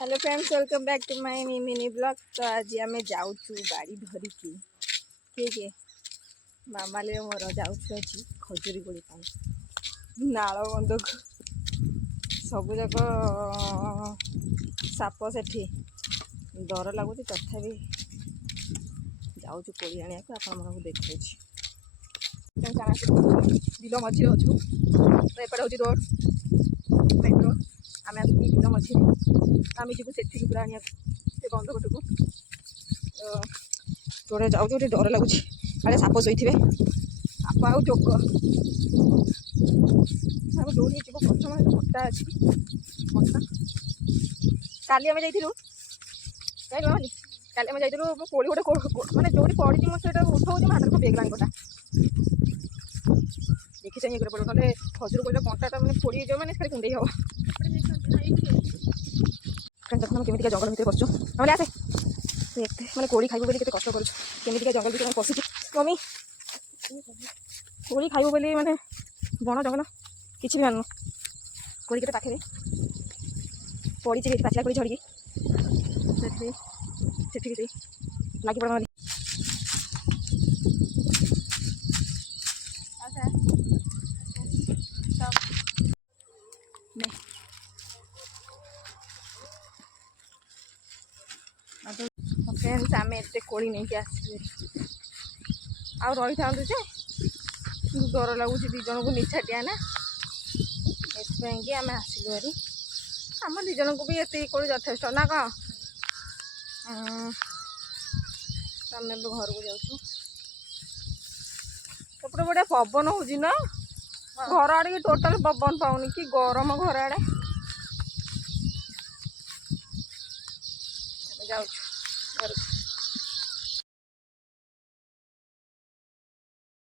Hello friends, welcome back to my mini blog. तो आज आम जाऊँ गाड़ी धरिकी किए मामाली मोर जाऊँ आज खजुरी कोड़ी नाल बंध को सब जाक साप से डर लगुच तथापि जाऊँ कोड़ी आने को आप देखा बिल मझे अच्छु तो एपटे हूँ रोड मेन रोड आम आस बिल मझे आम जीव से पूरा आने से बंध पट को जोड़े जाऊ डर लगुच अरे साप शोथे साप आउ जोक दौड़ी जीव प्रथम मोटा अच्छी मोटा काली आम जाइलु काली आम जाइलु कोड़ी गोटे मैंने जो पड़ी मुझे उठाऊँ हाथ को बेग लांगटा देखी चाहिए पड़ो ना खजुर कोई कंटाटा मैंने फोड़ी मैंने कुंडे हम देख कमी जंगल भितर पशु हमें आसे मैंने कोड़ी खाइबू बोली केते कष्ट कमी जंगल भितर पशु मम्मी कोड़ी खाइबू बोली मैंने बण जंगल किसी भी मानू कोड़ी केते पाखे पड़ी पाचिला कोड़ी झड़की से लगी पड़ा फ्रेंड्स आम एत कोड़ी नहीं आस रही था डर लगुच दीज को निछाटिया ना ये आम आसलु भारी आम दीज को भी ये कोड़ी यथेष ना कौन आम घर को जाऊँ सेपटे बड़े पवन हो ना घर आड़े टोटाल पवन पाऊनी कि गरम घर आड़े जाऊँ